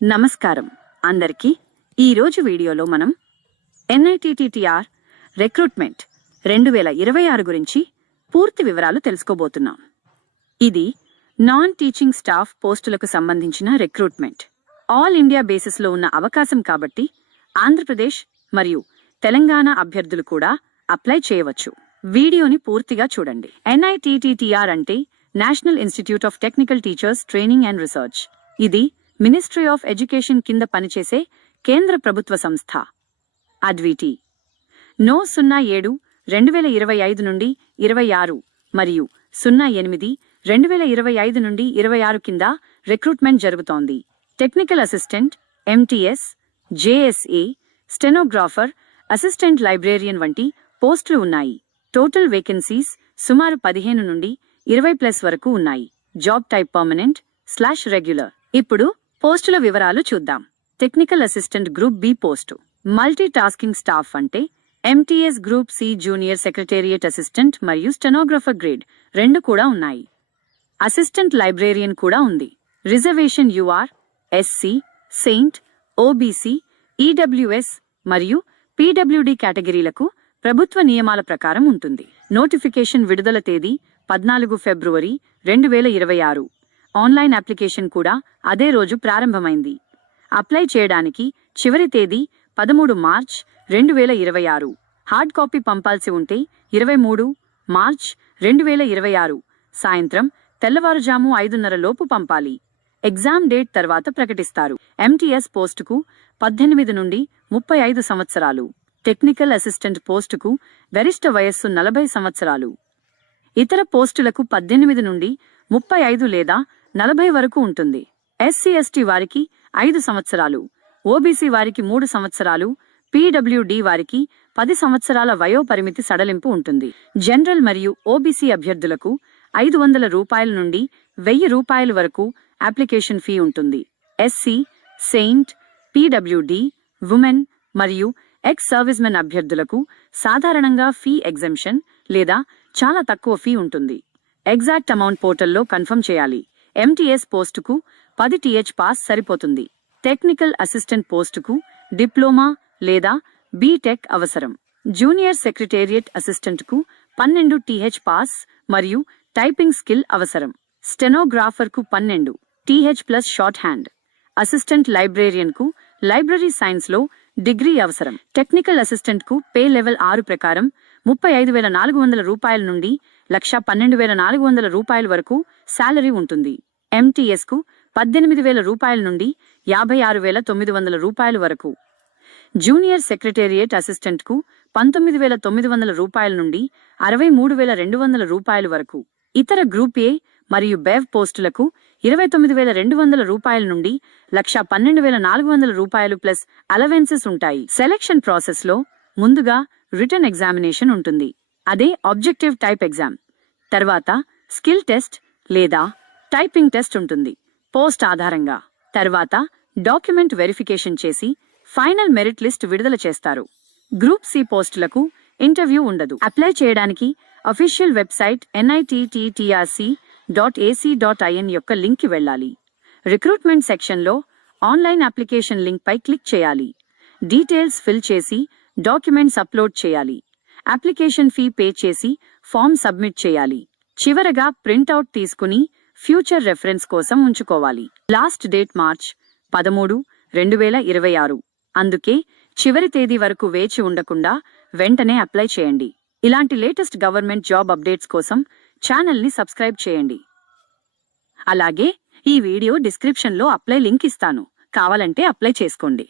నమస్కారం అందరికీ ఈరోజు వీడియోలో మనం NITTTR రిక్రూట్మెంట్ 2026 గురించి పూర్తి వివరాలు తెలుసుకోబోతున్నాం. ఇది నాన్ టీచింగ్ స్టాఫ్ పోస్టులకు సంబంధించిన రిక్రూట్మెంట్. ఆల్ ఇండియా బేసిస్లో ఉన్న అవకాశం కాబట్టి ఆంధ్రప్రదేశ్ మరియు తెలంగాణ అభ్యర్థులు కూడా అప్లై చేయవచ్చు. వీడియోని పూర్తిగా చూడండి. NITTTR అంటే national institute of technical teachers training and research. ఇది మినిస్ట్రీ ఆఫ్ ఎడ్యుకేషన్ కింద పనిచేసే కేంద్ర ప్రభుత్వ సంస్థ. అద్విటి నో 07/2025 నుండి 26 మరియు 08/2025 నుండి 26 కింద రిక్రూట్మెంట్ జరుగుతోంది. Technical assistant, MTS, JSA, stenographer, assistant librarian వంటి పోస్టులు ఉన్నాయి. టోటల్ వేకెన్సీస్ సుమారు 15 నుండి 20+ వరకు ఉన్నాయి. Job type permanent regular. ఇప్పుడు పోస్టుల వివరాలు చూద్దాం. Technical assistant group B post. Multi tasking staff అంటే MTS group C junior secretariat assistant మరియు స్టెనోగ్రాఫర్ గ్రేడ్ 2 కూడా ఉన్నాయి. అసిస్టెంట్ లైబ్రేరియన్ కూడా ఉంది. Reservation UR, SC, ST, OBC, EWS మరియు PWD కేటగిరీలకు ప్రభుత్వ నియమాల ప్రకారం ఉంటుంది. నోటిఫికేషన్ విడుదల తేదీ 14 ఫిబ్రవరి 2026. ఆన్లైన్ అప్లికేషన్ కూడా అదే రోజు ప్రారంభమైంది. అప్లై చేయడానికి చివరి తేదీ 13 మార్చ్ 2026. హార్డ్ కాపీ పంపాల్సి ఉంటే 23 మార్చ్ 2026 సాయంత్రం తెల్లవారుజాము 5:30 లోపు పంపాలి. ఎగ్జామ్ డేట్ తర్వాత ప్రకటిస్తారు. MTS పోస్టుకు 18 నుండి 35 సంవత్సరాలు. టెక్నికల్ అసిస్టెంట్ పోస్టుకు గరిష్ట వయస్సు 40 సంవత్సరాలు. ఇతర పోస్టులకు 18 నుండి 35 లేదా 40 వరకు ఉంటుంది. SC/ST వారికి 5 సంవత్సరాలు, OBC వారికి 3 సంవత్సరాలు, PWD వారికి 10 సంవత్సరాల వయోపరిమితి సడలింపు ఉంటుంది. జనరల్ మరియు OBC అభ్యర్థులకు 500 రూపాయల నుండి 1000 రూపాయల వరకు అప్లికేషన్ ఫీ ఉంటుంది. SC, సెయింట్, PWD, ఉమెన్ మరియు ఎక్స్ సర్వీస్మెన్ అభ్యర్థులకు సాధారణంగా ఫీ ఎగ్జెంప్షన్ లేదా చాలా తక్కువ ఫీ ఉంటుంది. ఎగ్జాక్ట్ అమౌంట్ పోర్టల్లో కన్ఫర్మ్ చేయాలి. MTS పోస్టుకు 10 TH పాస్ సరిపోతుంది. టెక్నికల్ అసిస్టెంట్ పోస్టుకు డిప్లొమా లేదా BTech అవసరం. జూనియర్ సెక్రటేరియట్ అసిస్టెంట్కు 12 TH పాస్ మరియు టైపింగ్ స్కిల్ అవసరం. స్టెనోగ్రాఫర్కు 12 TH plus shorthand. Assistant లైబ్రేరియన్కు లైబ్రరీ సైన్స్లో డిగ్రీ అవసరం. టెక్నికల్ అసిస్టెంట్కు పే లెవెల్ 6 ప్రకారం 35,400 రూపాయల నుండి 1,12,400 రూపాయల వరకు శాలరీ ఉంటుంది. MTSకు 18,000 రూపాయల నుండి 56,900 రూపాయల వరకు. జూనియర్ సెక్రటేరియట్ అసిస్టెంట్కు 19,900 రూపాయల నుండి 63,200 రూపాయల వరకు. ఇతర గ్రూప్ ఏ మరియు బెవ్ పోస్టులకు 29,200 రూపాయల నుండి 1,12,400 రూపాయలు ప్లస్ అలవెన్సెస్ ఉంటాయి. సెలక్షన్ ప్రాసెస్లో ముందుగా రిటన్ ఎగ్జామినేషన్ ఉంటుంది. అదే ఆబ్జెక్టివ్ టైప్ ఎగ్జామ్. తర్వాత స్కిల్ టెస్ట్ లేదా టైపింగ్ టెస్ట్ ఉంటుంది. పోస్ట్ ఆధారంగా తర్వాత డాక్యుమెంట్ వెరిఫికేషన్ చేసి ఫైనల్ మెరిట్ లిస్ట్ విడుదల చేస్తారు. గ్రూప్ సి పోస్టులకు ఇంటర్వ్యూ ఉండదు. అప్లై చేయడానికి అఫీషియల్ వెబ్సైట్ NITTTRC.ac.in యొక్క లింక్కి వెళ్ళాలి. రిక్రూట్మెంట్ సెక్షన్లో ఆన్లైన్ అప్లికేషన్ లింక్పై క్లిక్ చేయాలి. డీటెయిల్స్ ఫిల్ చేసి డాక్యుమెంట్స్ అప్లోడ్ చేయాలి. అప్లికేషన్ ఫీ పే చేసి ఫామ్ సబ్మిట్ చేయాలి. చివరగా ప్రింట్అవుట్ తీసుకుని ఫ్యూచర్ రెఫరెన్స్ కోసం ఉంచుకోవాలి. Last date March 13, 2026. అందుకే చివరి తేదీ వరకు వేచి ఉండకుండా వెంటనే అప్లై చేయండి. ఇలాంటి లేటెస్ట్ గవర్నమెంట్ జాబ్ అప్డేట్స్ కోసం ఛానల్ని సబ్స్క్రైబ్ చేయండి. అలాగే ఈ వీడియో డిస్క్రిప్షన్లో అప్లై లింక్ ఇస్తాను. కావాలంటే అప్లై చేసుకోండి.